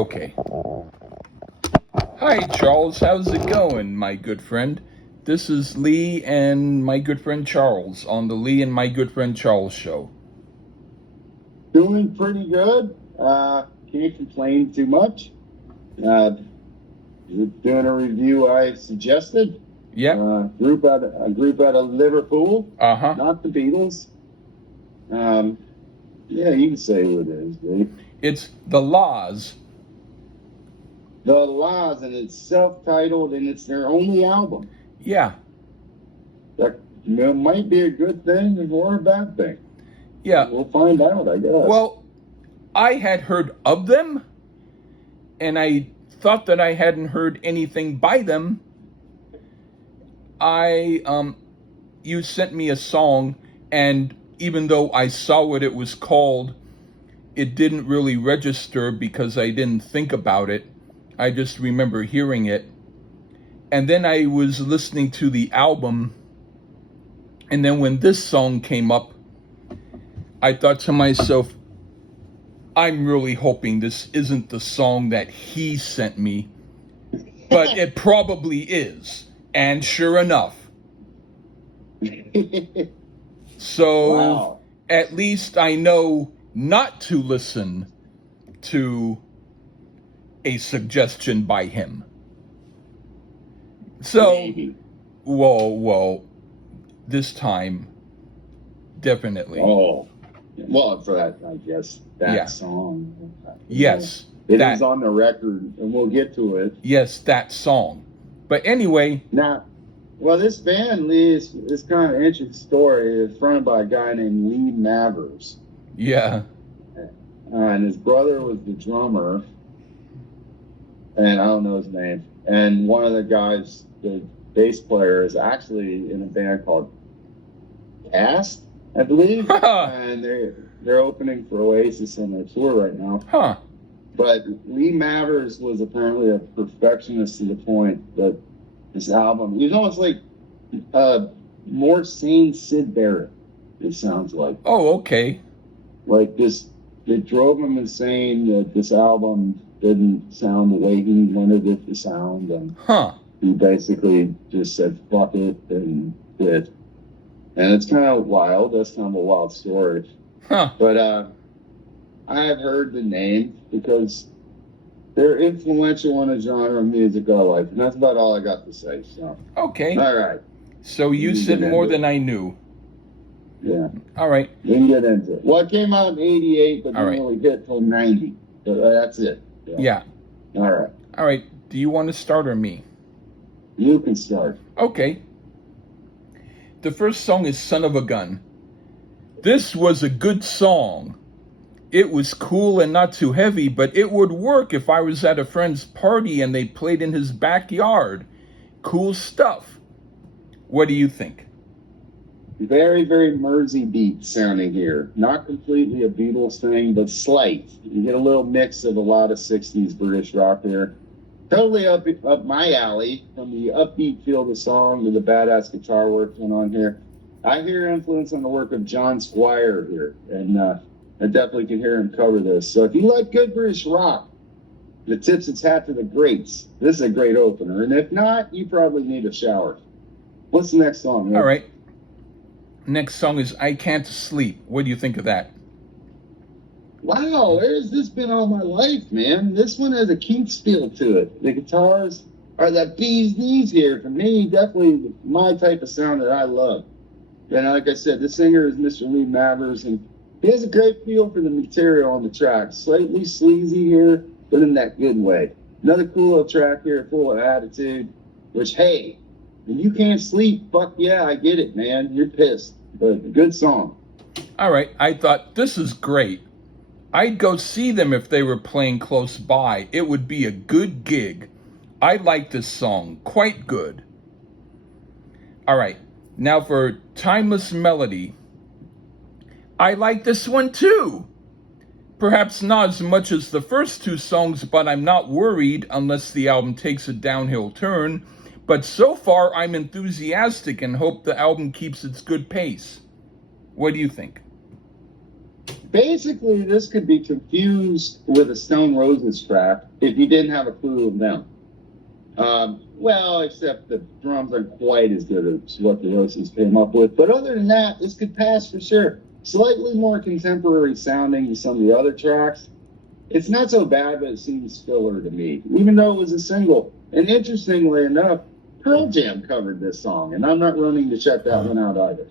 Okay. Hi, Charles. How's it going, my good friend? This is Lee and my good friend Charles on the Lee and my good friend Charles show. Doing pretty good. Can't complain too much. Doing a review I suggested. Yep. A group out of Liverpool. Uh-huh. Not the Beatles. Yeah, you can say who it is, Dave. It's The Laws. The Laws, and it's self-titled, and it's their only album. Yeah. That might be a good thing or a bad thing. Yeah. We'll find out, I guess. Well, I had heard of them, and I thought that I hadn't heard anything by them. You sent me a song, and even though I saw what it was called, it didn't really register because I didn't think about it. I just remember hearing it. And then I was listening to the album, and then when this song came up, I thought to myself, I'm really hoping this isn't the song that he sent me, but it probably is. And sure enough. So wow. At least I know not to listen to a suggestion by him. So, Maybe. whoa, this time, definitely. Oh, well, for that, I guess, that song. Yes. It is on the record, and we'll get to it. Yes, that song. But anyway. Now, well, this band, Lee, is kind of an interesting story. It's fronted by a guy named Lee Mavers. Yeah. And his brother was the drummer, and I don't know his name. And one of the guys, the bass player, is actually in a band called Cast, I believe. And they're opening for Oasis on their tour right now. Huh. But Lee Mavers was apparently a perfectionist to the point that this album, he's almost like more sane Sid Barrett, it sounds like. Oh, okay. Like this, it drove him insane that this album didn't sound the way he wanted it to sound. And he basically just said, fuck it, and quit. And it's kind of wild. That's kind of a wild story. But I have heard the name because they're influential in a genre of music I like. And that's about all I got to say. So. Okay. All right. So you said more than I knew. Yeah. All right. We can get into it. Well, it came out in 88, but didn't really hit till 90. But that's it. Yeah. All right. All right. Do you want to start or me? You can start. Okay. The first song is Son of a Gun. This was a good song. It was cool and not too heavy, but it would work if I was at a friend's party and they played in his backyard. Cool stuff. What do you think? Very, very Mersey beat sounding here. Not completely a Beatles thing, but slight. You get a little mix of a lot of 60s British rock there. Totally up my alley, from the upbeat feel of the song to the badass guitar work going on here. I hear influence on the work of John Squire here, and I definitely can hear him cover this. So if you like good British rock that tips its hat to the greats, this is a great opener. And if not, you probably need a shower. What's the next song? All right. Next song is I Can't Sleep. What do you think of that? Wow, where's this been all my life, man? This one has a Kinks feel to it. The guitars are that bee's knees here. For me, definitely my type of sound that I love. And like I said, the singer is Mr. Lee Mavers, and he has a great feel for the material on the track. Slightly sleazy here, but in that good way. Another cool little track here, full of attitude, which, hey, when you can't sleep, fuck yeah, I get it, man. You're pissed, but good song. All right, I thought this is great. I'd go see them if they were playing close by. It would be a good gig. I like this song, quite good. All right, now for Timeless Melody. I like this one too. Perhaps not as much as the first two songs, but I'm not worried unless the album takes a downhill turn. But so far, I'm enthusiastic and hope the album keeps its good pace. What do you think? Basically, this could be confused with a Stone Roses track if you didn't have a clue of them. Well, except the drums aren't quite as good as what the Roses came up with. But other than that, this could pass for sure. Slightly more contemporary sounding than some of the other tracks. It's not so bad, but it seems filler to me, even though it was a single. And interestingly enough, Pearl Jam covered this song, and I'm not running to check that one out either.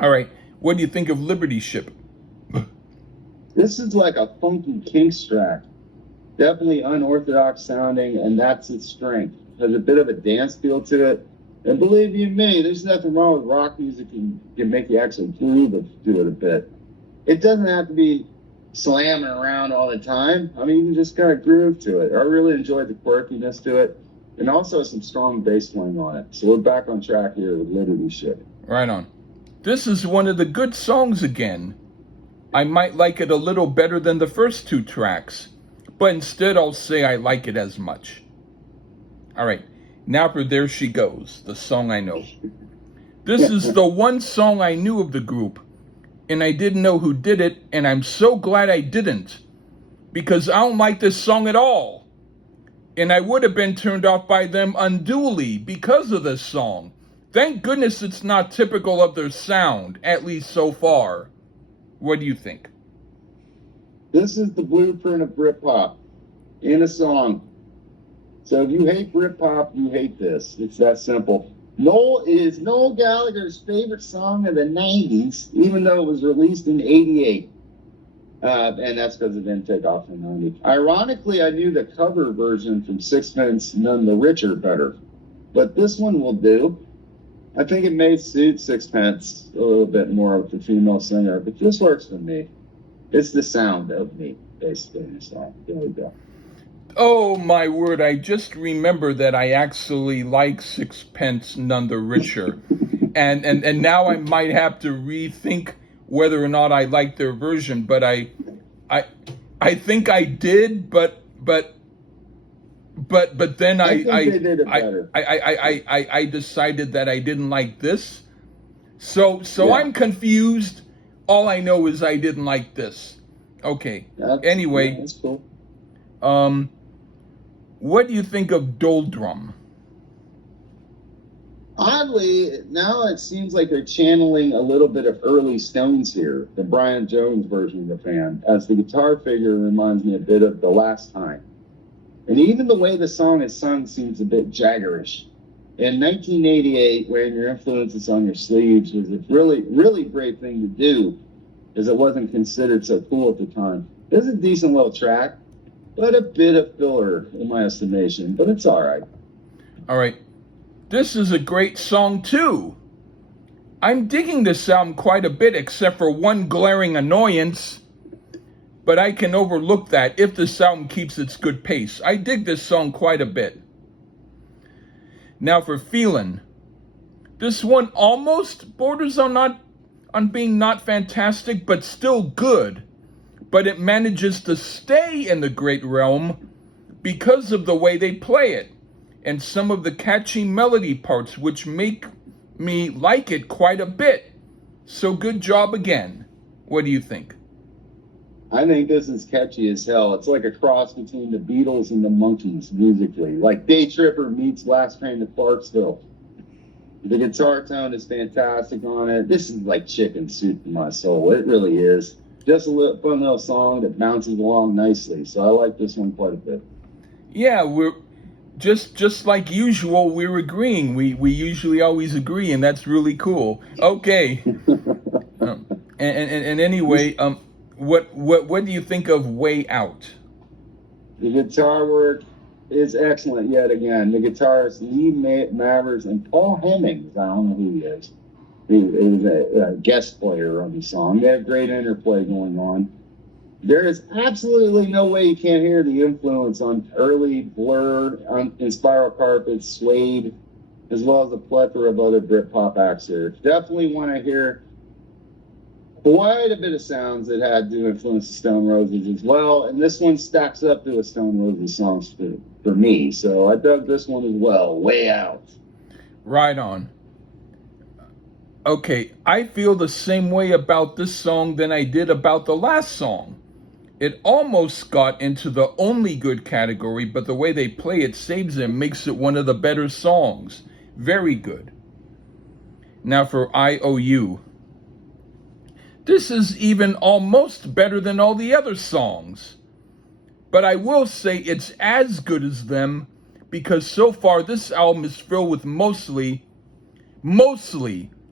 All right. What do you think of Liberty Ship? This is like a funky Kinks track. Definitely unorthodox sounding, and that's its strength. There's a bit of a dance feel to it. And believe you me, there's nothing wrong with rock music can make you actually groove to it a bit. It doesn't have to be slamming around all the time. I mean, you can just kind of groove to it. I really enjoyed the quirkiness to it, and also some strong bass playing on it. So we're back on track here with Liberty Ship. Right on. This is one of the good songs again. I might like it a little better than the first two tracks, but instead I'll say I like it as much. All right, now for There She Goes, the song I know. This is the one song I knew of the group, and I didn't know who did it, and I'm so glad I didn't, because I don't like this song at all. And I would have been turned off by them unduly because of this song. Thank goodness it's not typical of their sound, at least so far. What do you think? This is the blueprint of Britpop in a song. So if you hate Britpop, you hate this. It's that simple. It is Noel Gallagher's favorite song of the 90s, even though it was released in 88. And that's because it didn't take off in 90. Ironically, I knew the cover version from Sixpence None the Richer better. But this one will do. I think it may suit Sixpence a little bit more with the female singer, but this works for me. It's the sound of me, basically, in the song. There we go. Oh, my word, I just remember that I actually like Sixpence None the Richer. and now I might have to rethink whether or not I like their version, but I think I did, but then I think they did it better. I decided that I didn't like this. So Yeah. I'm confused. All I know is I didn't like this. Okay. Anyway, that's cool. What do you think of Doldrum? Oddly, now it seems like they're channeling a little bit of early Stones here, the Brian Jones version of the band, as the guitar figure reminds me a bit of The Last Time. And even the way the song is sung seems a bit jaggerish. In 1988, wearing your influences on your sleeves was a really, really great thing to do, as it wasn't considered so cool at the time. This is a decent little track, but a bit of filler in my estimation, but it's all right. All right. This is a great song, too. I'm digging this album quite a bit, except for one glaring annoyance. But I can overlook that if this album keeps its good pace. I dig this song quite a bit. Now for Feelin'. This one almost borders on being not fantastic, but still good. But it manages to stay in the great realm because of the way they play it, and some of the catchy melody parts, which make me like it quite a bit. So good job again. What do you think? I think this is catchy as hell. It's like a cross between the Beatles and the Monkees musically, like Day Tripper meets Last Train to Clarksville. The guitar tone is fantastic on it. This is like chicken soup to my soul. It really is. Just a fun little song that bounces along nicely. So I like this one quite a bit. Yeah, we're just like usual. We're agreeing. We usually always agree, and that's really cool. Okay. And anyway, what do you think of Way Out? The guitar work is excellent yet again. The guitarist Lee Mavers and Paul Hemmings, I don't know who he is. He was a guest player on the song. They have great interplay going on. There is absolutely no way you can't hear the influence on early Blur, in Spiral Carpet, Suede, as well as a plethora of other Britpop acts here. Definitely want to hear quite a bit of sounds that had to influence the Stone Roses as well, and this one stacks up to a Stone Roses song for me, so I dug this one as well. Way Out. Right on. Okay, I feel the same way about this song than I did about the last song. It almost got into the only good category, but the way they play it saves it and makes it one of the better songs. Very good. Now for IOU. This is even almost better than all the other songs. But I will say it's as good as them because so far this album is filled with mostly,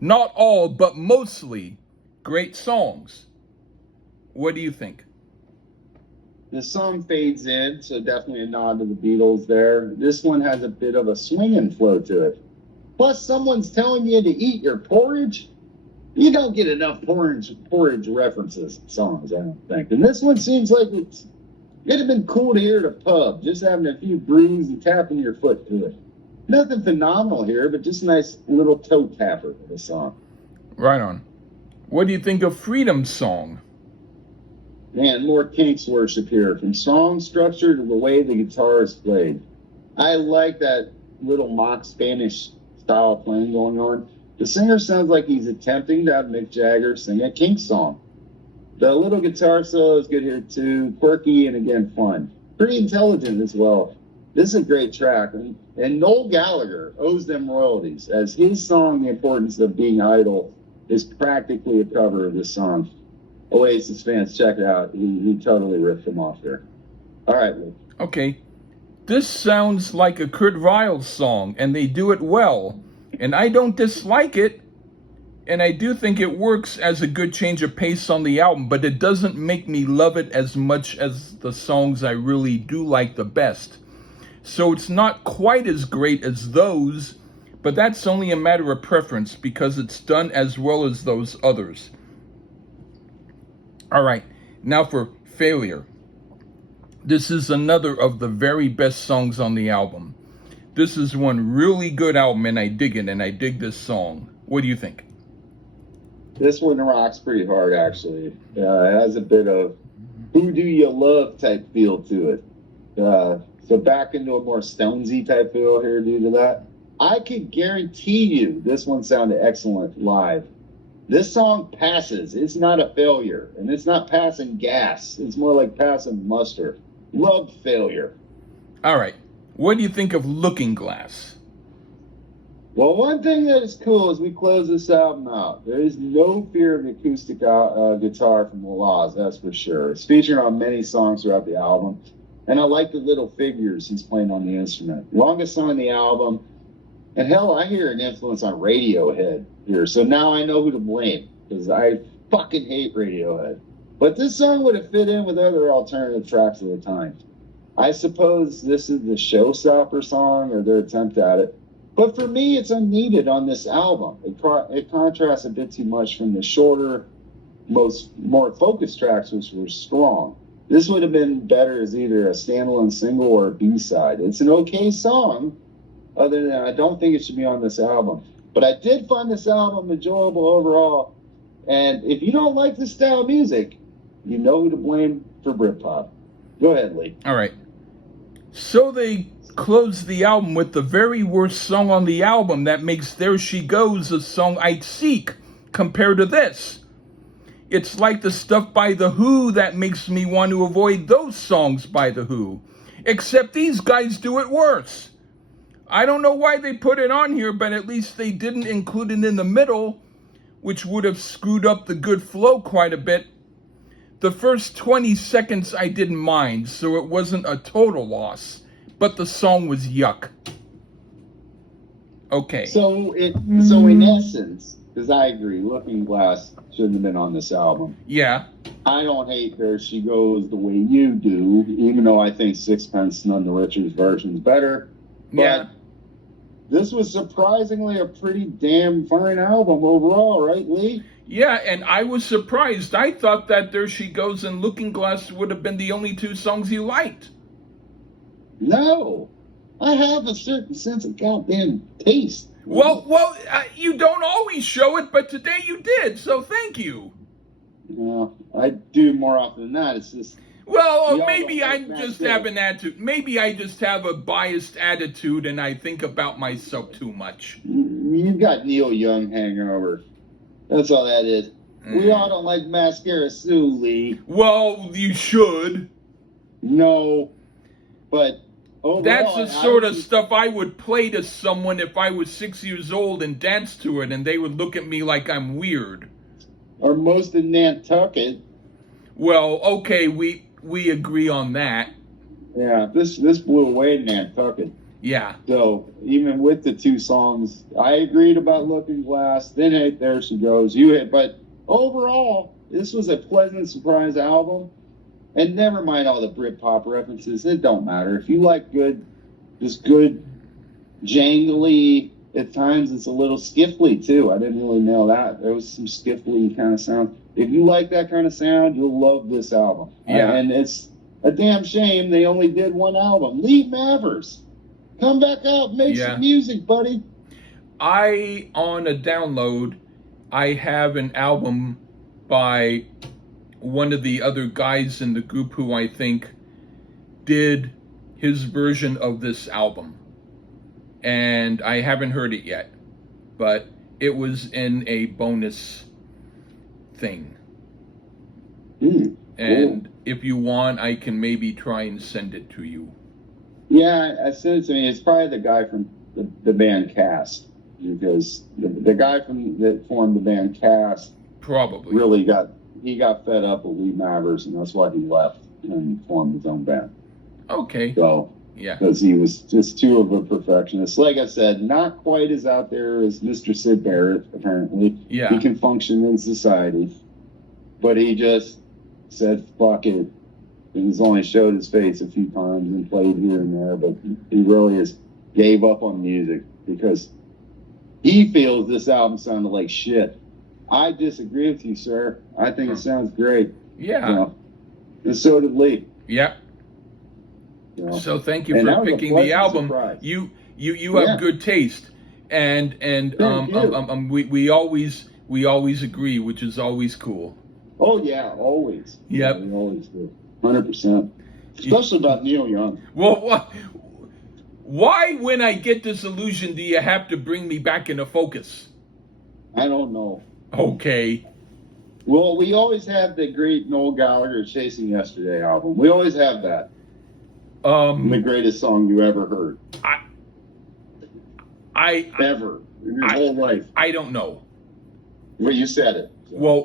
not all, but mostly great songs. What do you think? The song fades in, so definitely a nod to the Beatles there. This one has a bit of a swinging flow to it. Plus, someone's telling you to eat your porridge. You don't get enough porridge references in songs, I don't think. And this one seems like it'd have been cool to hear at a pub, just having a few brews and tapping your foot to it. Nothing phenomenal here, but just a nice little toe tapper for the song. Right on. What do you think of Freedom Song? Man, more Kinks worship here, from song structure to the way the guitar is played. I like that little mock Spanish style playing going on. The singer sounds like he's attempting to have Mick Jagger sing a Kinks song. The little guitar solo is good here too, quirky and again fun. Pretty intelligent as well. This is a great track, and Noel Gallagher owes them royalties, as his song, The Importance of Being Idle, is practically a cover of this song. Oasis fans, check it out. He totally ripped them off there. All right, Luke. Okay. This sounds like a Kurt Weill song, and they do it well. And I don't dislike it, and I do think it works as a good change of pace on the album, but it doesn't make me love it as much as the songs I really do like the best. So it's not quite as great as those, but that's only a matter of preference because it's done as well as those others. All right, now for Failure. This is another of the very best songs on the album. This is one really good album, and I dig it, and I dig this song. What do you think? This one rocks pretty hard, actually. It has a bit of "Who Do You Love" type feel to it. So back into a more Stonesy type feel here due to that. I could guarantee you this one sounded excellent live. This song passes. It's not a failure, and it's not passing gas. It's more like passing muster. Love Failure. All right, what do you think of Looking Glass? Well, one thing that is cool as we close this album out, there is no fear of the acoustic guitar from Laz, that's for sure. It's featured on many songs throughout the album, and I like the little figures he's playing on the instrument. Longest song on the album, and hell, I hear an influence on Radiohead here, so now I know who to blame, because I fucking hate Radiohead. But this song would have fit in with other alternative tracks at the time. I suppose this is the showstopper song, or their attempt at it. But for me, it's unneeded on this album. It contrasts a bit too much from the shorter, more focused tracks, which were strong. This would have been better as either a standalone single or a B-side. It's an okay song, other than I don't think it should be on this album. But I did find this album enjoyable overall. And if you don't like this style of music, you know who to blame for Britpop. Go ahead, Lee. All right. So they close the album with the very worst song on the album that makes There She Goes a song I'd seek compared to this. It's like the stuff by The Who that makes me want to avoid those songs by The Who. Except these guys do it worse. I don't know why they put it on here, but at least they didn't include it in the middle, which would have screwed up the good flow quite a bit. The first 20 seconds I didn't mind, so it wasn't a total loss. But the song was yuck. Okay. So in essence, because I agree, Looking Glass shouldn't have been on this album. Yeah. I don't hate There She Goes the way you do, even though I think Sixpence None the Richer's version is better. But Yeah. this was surprisingly a pretty damn fine album overall, right, Lee? Yeah, and I was surprised. I thought that There She Goes and Looking Glass would have been the only two songs you liked. No. I have a certain sense of goddamn taste. Well, you don't always show it, but today you did, so thank you. No, I do more often than that. It's just... Well, maybe I just have an attitude. Maybe I just have a biased attitude and I think about myself too much. You got Neil Young hangover. That's all that is. We all don't like Mascara Sue, Lee. Well, you should. No, but That's overall, the I sort of honestly, stuff I would play to someone if I was 6 years old and dance to it, and they would look at me like I'm weird. or most in Nantucket. Well, okay, we agree on that. Yeah, this blew away in Nantucket. Yeah. So even with the two songs, I agreed about Looking Glass. Then Hey, There She Goes. You hit, but overall, this was a pleasant surprise album. And never mind all the Britpop references. It don't matter if you like good, just good, jangly. At times, it's a little skiffly too. I didn't really know that. There was some skiffly kind of sound. If you like that kind of sound, you'll love this album. Yeah. And it's a damn shame they only did one album. Leave Mavers. Come back out, make Yeah. some music, buddy. On a download, I have an album by one of the other guys in the group who I think did his version of this album. And I haven't heard it yet, but it was in a bonus thing. And if you want, I can maybe try and send it to you. Yeah, I sent it to me. It's probably the guy from the band Cast, because the guy that formed the band Cast Probably. really got fed up with Lee Mavers, and that's why he left and formed his own band. Okay. So Yeah. because he was just too of a perfectionist. Like I said, not quite as out there as Mr. Sid Barrett. Apparently, Yeah. he can function in society, but he just said fuck it. He's only showed his face a few times and played here and there, but he really has gave up on music because he feels this album sounded like shit. I disagree with you, sir. I think it sounds great. Yeah. You know? And so did Lee. Yep. You know? So thank you And that for was a picking the pleasant album. surprise. You Yeah. have good taste, and Thank you. we always agree, which is always cool. Oh yeah, always. Yep. We always do. 100%. Especially about Neil Young. Well, why when I get disillusioned do you have to bring me back into focus? I don't know. Okay. Well, we always have the great Noel Gallagher Chasing Yesterday album. We always have that. The greatest song you ever heard. Ever. In your whole life. I don't know. Well, you said it. So. Well,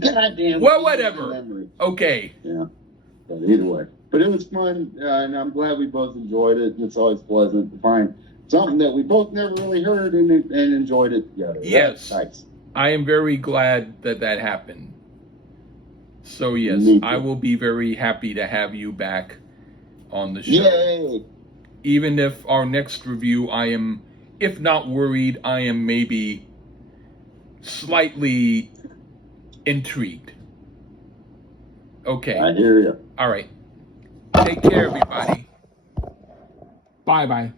Goddamn. whatever. Memory. Okay. Yeah. But either way. But it was fun, and I'm glad we both enjoyed it. It's always pleasant to find something that we both never really heard and enjoyed it together. Yes. That's nice. I am very glad that happened. So yes, Me too. I will be very happy to have you back on the show. Yay! Even if our next review, I am, if not worried, I am maybe slightly intrigued. Okay. I hear you. All right. Take care, everybody. Bye-bye.